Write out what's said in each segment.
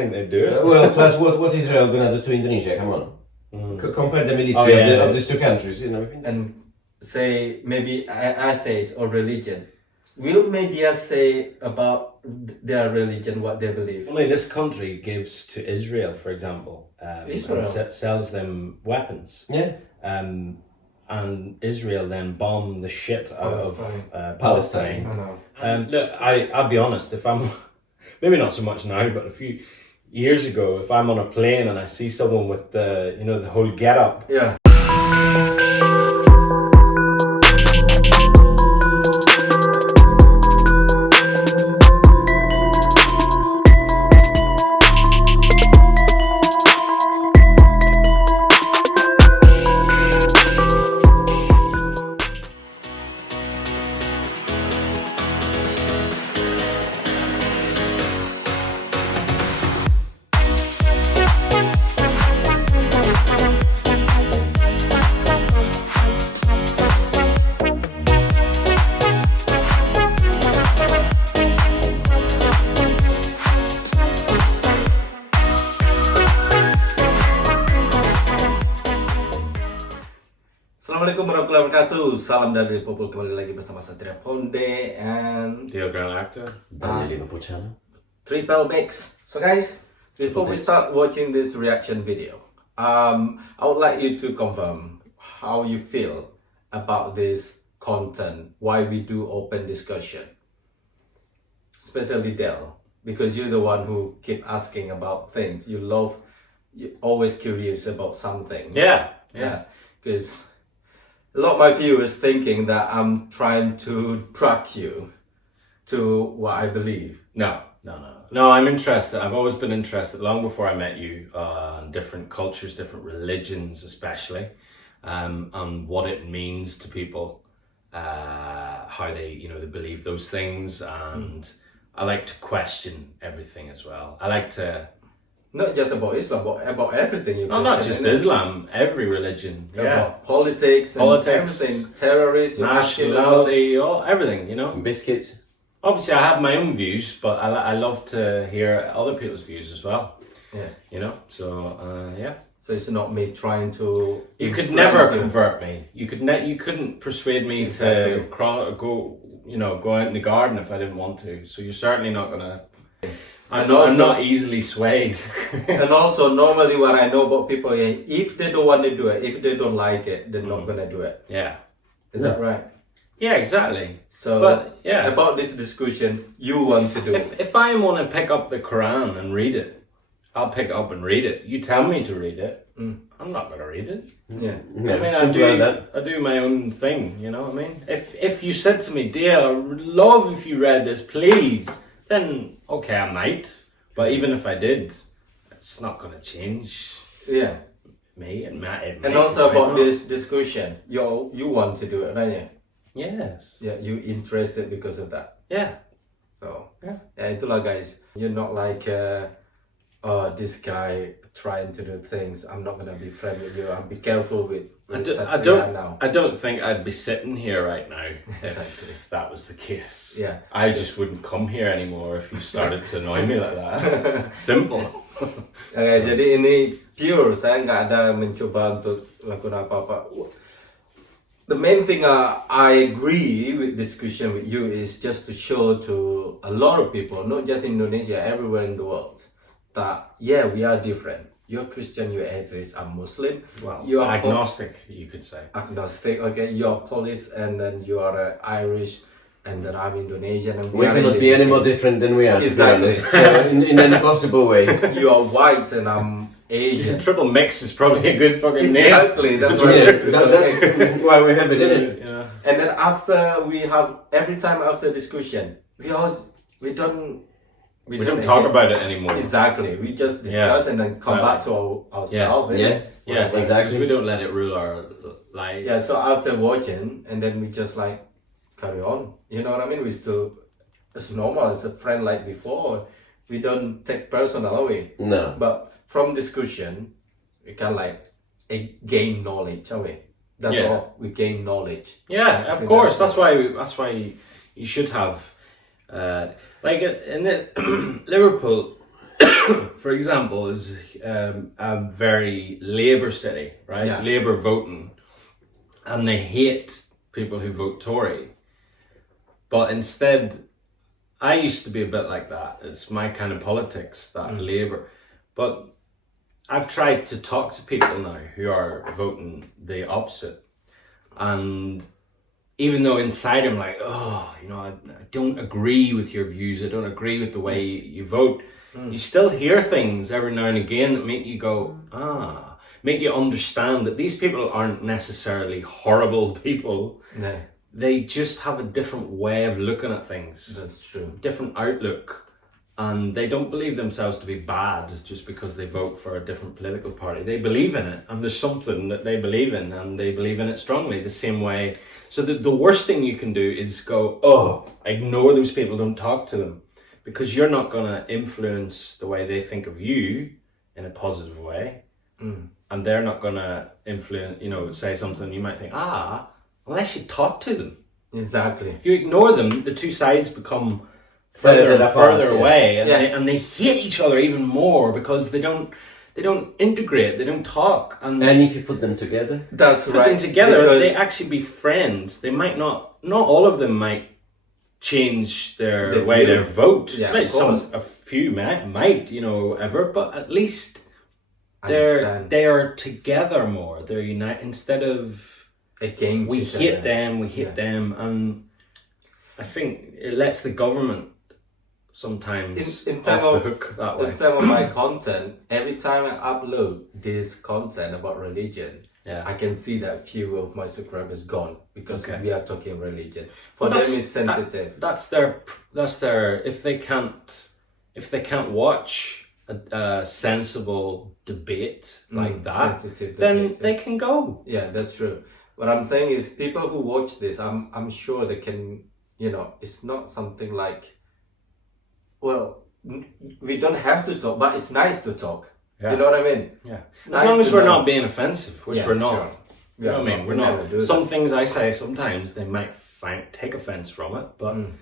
think they do. Well, plus what Israel gonna do to Indonesia? Come on. Compare the military of these two countries, you know. And say maybe atheist or religion. Will media say about their religion what they believe? Only this country gives to Israel, for example, Israel? and sells them weapons. Yeah. And Israel then bomb the shit out of Palestine. I know. Look, I'll be honest, if I'm, maybe not so much now, but a few years ago, if I'm on a plane and I see someone with the, you know, the whole get-up. Yeah. Assalamualaikum warahmatullahi wabarakatuh. Salam dari Popul, kembali lagi bersama Satria and Dear Grand Actor. Triple Mix. So guys, before we start watching this reaction video, I would like you to confirm how you feel about this content, why we do open discussion. Especially Del, because you're the one who keep asking about things. You're always curious about something. Yeah. Because a lot of my viewers thinking that I'm trying to track you to what I believe. No, I'm interested. I've always been interested, long before I met you, on different cultures, different religions especially, on what it means to people, how they, you know, they believe those things, and I like to question everything as well. I like to... Not just about Islam, but about everything. No, not just Islam, every religion. About politics, everything, terrorism, nationality, everything, you know. Biscuits. Obviously, I have my own views, but I love to hear other people's views as well. Yeah. You know, so yeah. So it's not me trying to... You could never convert me. You couldn't persuade me to go out in the garden if I didn't want to. So you're certainly not gonna... I'm not easily swayed. And also, normally what I know about people, if they don't want to do it, if they don't like it, they're not gonna do it. Yeah. Is that right? Yeah, exactly. So, but, yeah. About this discussion, you want to do it. If I want to pick up the Quran and read it, I'll pick it up and read it. You tell me to read it, I'm not gonna read it. Yeah. I mean, I do my own thing, you know what I mean? If you said to me, dear, I would love if you read this, please, then okay, I might. But even if I did, it's not going to change. Yeah. Me and Matt. And also about this discussion, you want to do it, don't you? Yes. Yeah, you interested because of that. Yeah. So itulah guys. You're not like this guy trying to do things. I'm not gonna be friend with you. I'll be careful with Satria now. I don't think I'd be sitting here right now Exactly. if that was the case. Yeah. I just wouldn't come here anymore if you started to annoy me like that. Simple. Okay, jadi ini pure. Saya nggak ada mencoba untuk lakukan apa-apa. The main thing I agree with discussion with you is just to show to a lot of people, not just in Indonesia, everywhere in the world, that we are different. You're Christian, you're atheist, I'm Muslim. Well, you're agnostic, you could say. Agnostic, okay. You're Polish, and then you are Irish, and then I'm Indonesian. And we cannot be any more different than we are. Exactly. So in any possible way. You are white, and I'm Asian. Triple mix is probably a good fucking name. Exactly. That's why we have it in it. Yeah. And then every time after discussion, we don't talk about it anymore. Exactly. We just discuss and then come back to ourselves. Yeah, exactly. We don't let it rule our life. Yeah, so after watching, and then we just like carry on. You know what I mean? It's normal, it's a friend like before. We don't take personal away. No. But from discussion, we can gain knowledge away. That's all. We gain knowledge. Yeah, of course. That's why you should have like in the Liverpool for example, is a very Labour city, right? Yeah. Labour voting, and they hate people who vote Tory. But instead, I used to be a bit like that. It's my kind of politics, that Labour. But I've tried to talk to people now who are voting the opposite. And even though inside I'm like, oh, you know, I don't agree with your views, I don't agree with the way you vote, you still hear things every now and again that make you go, make you understand that these people aren't necessarily horrible people. No, They just have a different way of looking at things. that's true. Different outlook. And they don't believe themselves to be bad just because they vote for a different political party. They believe in it, and there's something that they believe in, and they believe in it strongly, the same way. So the worst thing you can do is go, ignore those people, don't talk to them, because you're not going to influence the way they think of you in a positive way. And they're not going to influence, say something you might think, unless you talk to them. Exactly. If you ignore them, the two sides become further and further away, and they hate each other even more because they don't integrate, they don't talk, and if you put them together, That's put right. them together, because- they actually be friends. They might not all of them might change their The way view. they vote. Yeah, Right, of course. a few might, ever, but at least Understand. they are together more. They're united instead of Against we each hate other. them, we hate them, and I think it lets the government sometimes In off terms the of- hook that way. In terms of my content, every time I upload this content about religion, Yeah. I can see that few of my subscribers gone because Okay. we are talking religion. For Well, them, that's- it's sensitive. That's their if they can't watch a sensible debate like that, sensitive then debate, they can go. Yeah, that's true. What I'm saying is, people who watch this, I'm sure they can. It's not something like. Well, we don't have to talk, but it's nice to talk. Yeah. You know what I mean? Yeah. It's As nice long as to we're know. not being offensive, which Yeah, we're not. sure. You know what I mean? We're we never do not. Some that. things I say sometimes they might take offense from it, but Mm.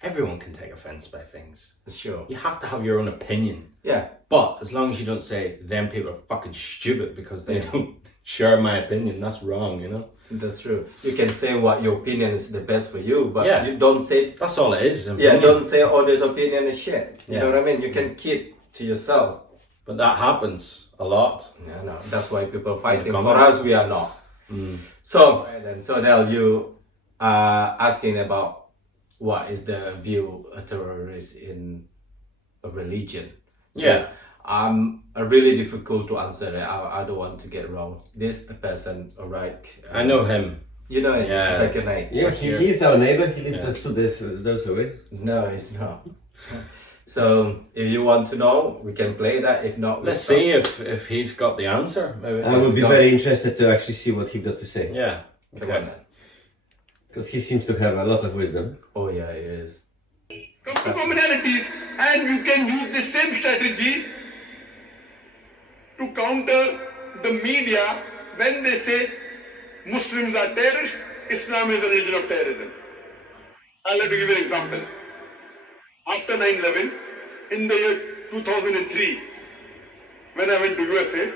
everyone can take offense by things. Sure. You have to have your own opinion. Yeah. But as long as you don't say them people are fucking stupid because they don't share my opinion, that's wrong, That's true. You can say what your opinion is the best for you, but Yeah. you don't say. That's all it is. Yeah, opinion. don't say others' opinion is shit. You Yeah. know what I mean? You can keep to yourself. But that happens a lot. Yeah, no, that's why people are fighting. For comments. us, we are not. So, then, so now you are asking about what is the view of terrorists in a religion. So, Yeah. really difficult to answer it. I don't want to get wrong. This person, alright. I know him. You know it. Yeah. It's like a night. yeah, he's our neighbor. He lives just those away. No, it's not. So if you want to know, we can play that. If not, Let's see if he's got the answer. Maybe. I would be very interested to actually see what he got to say, Yeah. Come on, Okay. then. because he seems to have a lot of wisdom. Oh yeah, it is. Come to commonalities, and you can use the same strategy to counter the media when they say Muslims are terrorists, Islam is a religion of terrorism. I'll let you give you an example. After 9/11, in the year 2003, when I went to USA,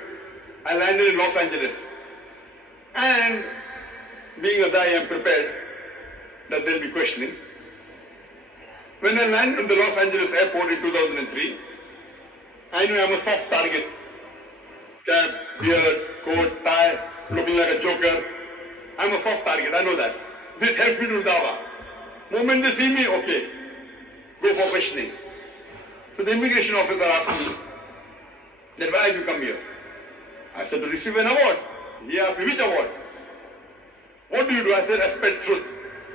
I landed in Los Angeles. And being a guy, I'm prepared that there'll be questioning. When I landed in the Los Angeles airport in 2003, I knew I'm a soft target. Cap, beard, coat, tie, looking like a joker. I'm a soft target, I know that. This helps me to dawa. Moment they see me, okay, go for questioning. So the immigration officer asked me, then why have you come here? I said, to receive an award. He asked me, which award? What do you do? I said, I spread truth.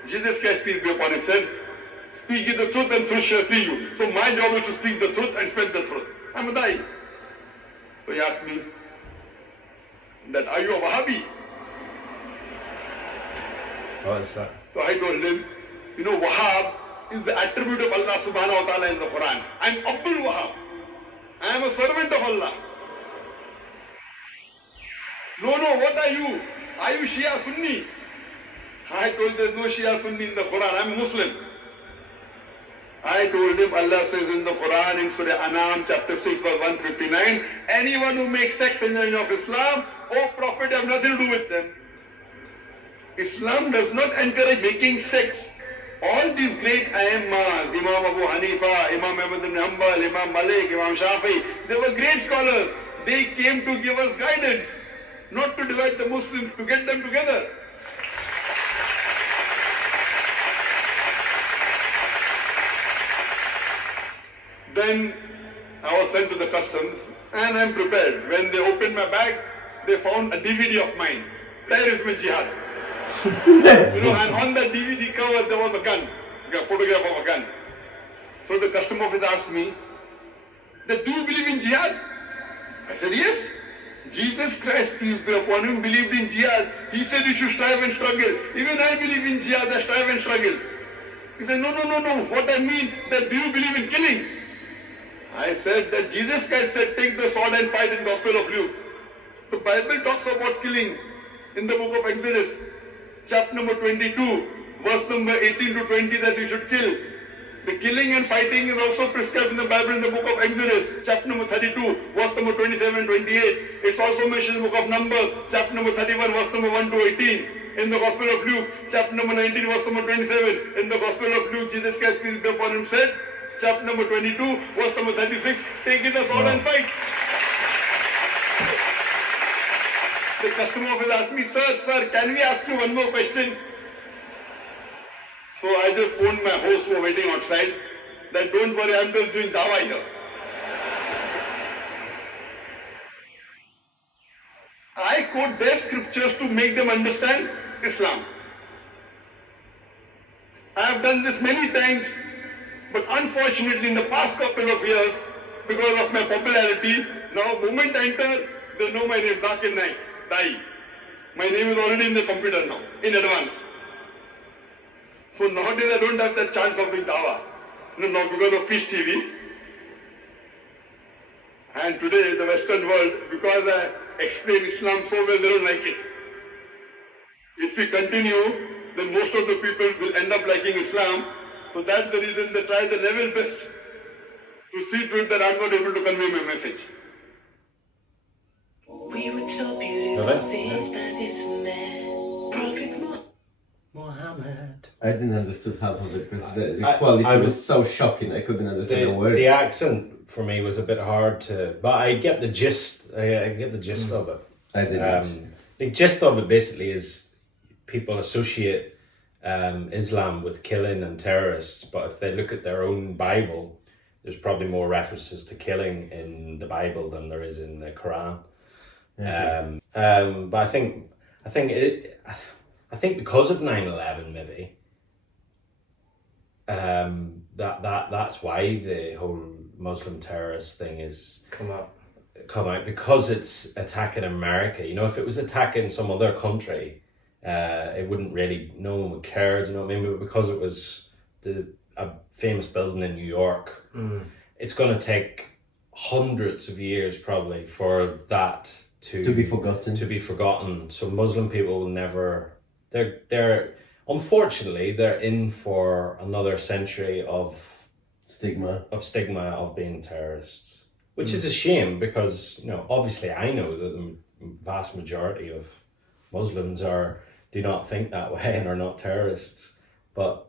Jesus Christ, peace be upon him, said, speak the truth and truth shall free you. So my job is to speak the truth and spread the truth. I'm a Dai. So he asked me, that are you a Wahhabi? What is that? So I told him, you know, Wahhab is the attribute of Allah subhanahu wa ta'ala in the Quran. I'm Abdul Wahhab. I am a servant of Allah. No, what are you? Are you Shia Sunni? I told there's no Shia Sunni in the Quran. I'm a Muslim. I told him Allah says in the Quran in Surah Anam chapter 6 verse 159, anyone who makes sex in the name of Islam, oh Prophet, have nothing to do with them. Islam does not encourage making sex. All these great Aimmas, Imam Abu Hanifa, Imam Ahmad ibn Hanbal, Imam Malik, Imam Shafi, they were great scholars. They came to give us guidance, not to divide the Muslims, to get them together. Then I was sent to the customs and I'm prepared. When they opened my bag, they found a DVD of mine, Terrorism and Jihad. And on the DVD cover there was a gun, a photograph of a gun. So the custom officer asked me, do you believe in jihad? I said, yes. Jesus Christ, peace be upon him, believed in jihad. He said you should strive and struggle. Even I believe in jihad, I strive and struggle. He said, no. What I mean, that do you believe in killing? I said that Jesus Christ said, take the sword and fight in Gospel of Luke. The Bible talks about killing in the book of Exodus, chapter number 22, verse number 18 to 20, that you should kill. The killing and fighting is also prescribed in the Bible in the book of Exodus, chapter number 32, verse number 27 and 28. It's also mentioned in the book of Numbers, chapter number 31, verse number 1 to 18. In the Gospel of Luke, chapter number 19, verse number 27. In the Gospel of Luke, Jesus Christ, peace be upon him, said, chapter number 22, verse number 36, take the sword and fight. The customer officer asked me, sir, can we ask you one more question? So I just phoned my host who were waiting outside that don't worry, I'm just doing dawah here. I quote their scriptures to make them understand Islam. I have done this many times, but unfortunately in the past couple of years, because of my popularity, now the moment I enter, they know my name, Zakir Naik, Dai. My name is already in the computer now, in advance. So nowadays I don't have that chance of doing dawah. Not because of Peace TV. And today the Western world, because I explain Islam so well, they don't like it. If we continue, then most of the people will end up liking Islam. So that's the reason they try the level best to see to it that I'm not able to convey my message. We were so beautiful things, but it's a man. Prophet Muhammad. I didn't understand half of it because the quality was so shocking. I couldn't understand a word. The accent for me was a bit hard to, but I get the gist. I get the gist of it. I didn't. The gist of it basically is people associate Islam with killing and terrorists, but if they look at their own Bible, there's probably more references to killing in the Bible than there is in the Quran. But I think because of 9/11 maybe, that's why the whole Muslim terrorist thing is come out because it's attacking America. If it was attacking some other country, it wouldn't really, no one would care. Do you know what I mean? But because it was a famous building in New York, it's going to take hundreds of years probably for that to be forgotten. So Muslim people will never. They're unfortunately they're in for another century of stigma of being terrorists, which is a shame because obviously I know that the vast majority of Muslims do not think that way and are not terrorists, but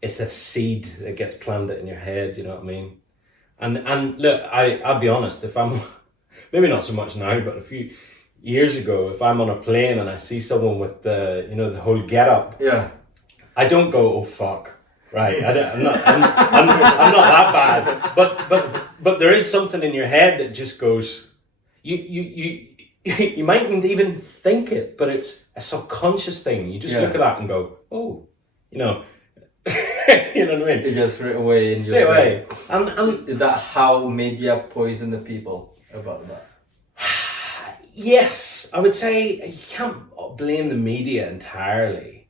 it's a seed that gets planted in your head. You know what I mean? And look, I'll be honest. If I'm maybe not so much now, but a few years ago, if I'm on a plane and I see someone with the whole get-up, I don't go, oh fuck, right? I'm not that bad, but there is something in your head that just goes, you mightn't even think it, but it's a subconscious thing. You just look at that and go, oh, you know what I mean? It just straight away in Straight your away. brain. And Is that how media poison the people about that? Yes, I would say you can't blame the media entirely.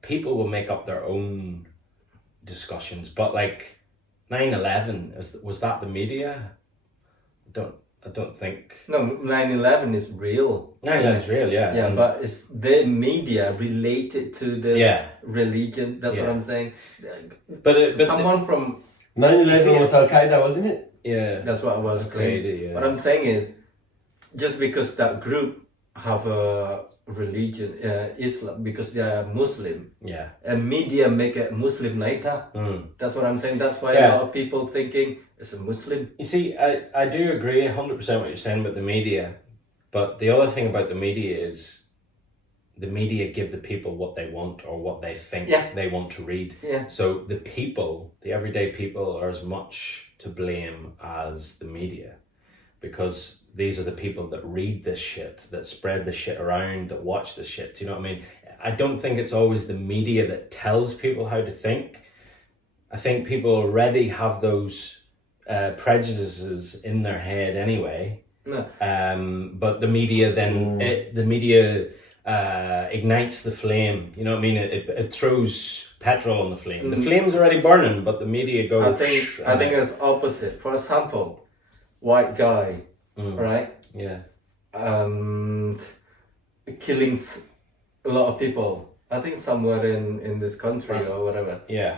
People will make up their own discussions, but like 9/11, was that the media? I don't think. No, 9/11 is real. 9/11 is real, yeah. Yeah, And- but it's the media related to the Yeah. religion. That's what Yeah. I'm saying. but Someone from 9/11 was Al Qaeda, wasn't it? yeah, that's what I was Okay, saying. yeah. What I'm saying is, just because that group have a religion, Islam, because they are Muslim, yeah. and media make it Muslim later. Mm. That's what I'm saying. That's why Yeah. a lot of people thinking it's a Muslim. You see, I do agree 100% what you're saying about the media, but the other thing about the media is the media give the people what they want or what they think Yeah. they want to read. Yeah. So the people, the everyday people, are as much to blame as the media, because these are the people that read this shit, that spread the shit around, that watch the shit. Do you know what I mean? I don't think it's always the media that tells people how to think. I think people already have those prejudices in their head anyway. No. But the media then the media ignites the flame. You know what I mean? It throws petrol on the flame. The flame's already burning, but the media go. I think it's opposite. For example, white guy, right? Yeah. Killing a lot of people. I think somewhere in this country Right. or whatever, Yeah.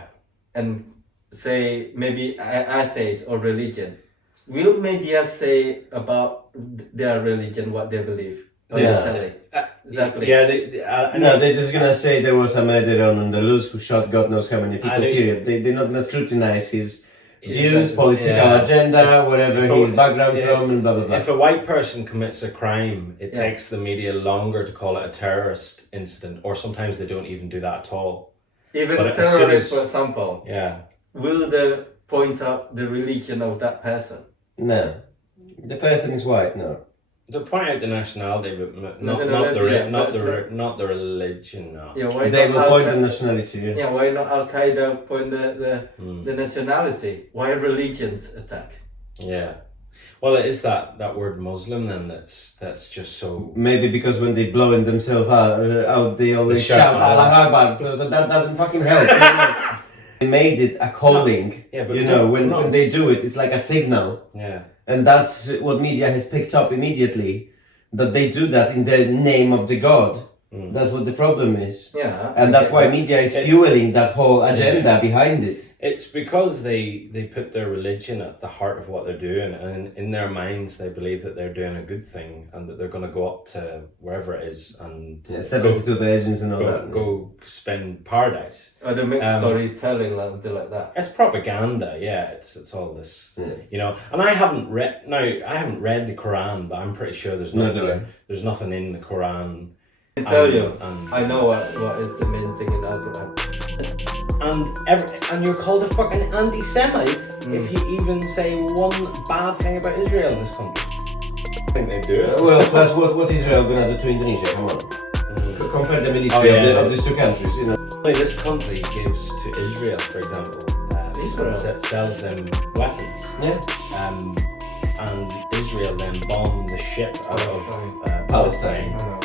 and say maybe atheist or religion. Will media say about their religion what they believe? Yeah. Totally. Exactly. Yeah. No, they're just gonna say there was a murder on the loose who shot God knows how many people, think- period. They're not gonna scrutinize his views, Exactly. political Yeah. agenda, whatever If his a- background yeah. from, and blah, blah, blah. If a white person commits a crime, it Yeah. takes the media longer to call it a terrorist incident, or sometimes they don't even do that at all. Even But as soon terrorists, as- for example, Yeah. will they point out the religion of that person? No. The person is white, no. To point out the nationality, but not Nationality, the yeah, not that's right. not the religion. No. Yeah, why They not will point the Al-Qaeda? nationality, yeah. Yeah, why not Al Qaeda point the nationality? Why religions attack? Yeah. Well, it is that word Muslim then that's just so. Maybe because when they blowing themselves out they always They shout shout Allah. Allah Akbar, so that doesn't fucking help. You know? They made it a calling. Yeah, but you know, when no. they do it, it's like a signal. Yeah. And that's what media has picked up immediately. That they do that in the name of the God. That's what the problem is. Yeah. And that's why media is fueling that whole agenda behind it. It's because they put their religion at the heart of what they're doing, and in their minds they believe that they're doing a good thing and that they're going to go up to wherever it is and 72 Virgins and all that. go spend paradise. Or they make storytelling like that. It's propaganda, yeah. It's all this, Yeah. you know. And I haven't read the Quran, but I'm pretty sure there's Neither way. nothing in the Quran. I tell you, and- I know what is the main thing in Al Quran. And you're called a fucking anti-Semite if you even say one bad thing about Israel in this country. I think they do it. Well, plus what Israel gonna do to Indonesia? Come on. Compare the military of these two countries, you know. Only this country gives to Israel, for example, Israel? sells them weapons. Yeah. And Israel then bomb the ship out of Palestine. I know.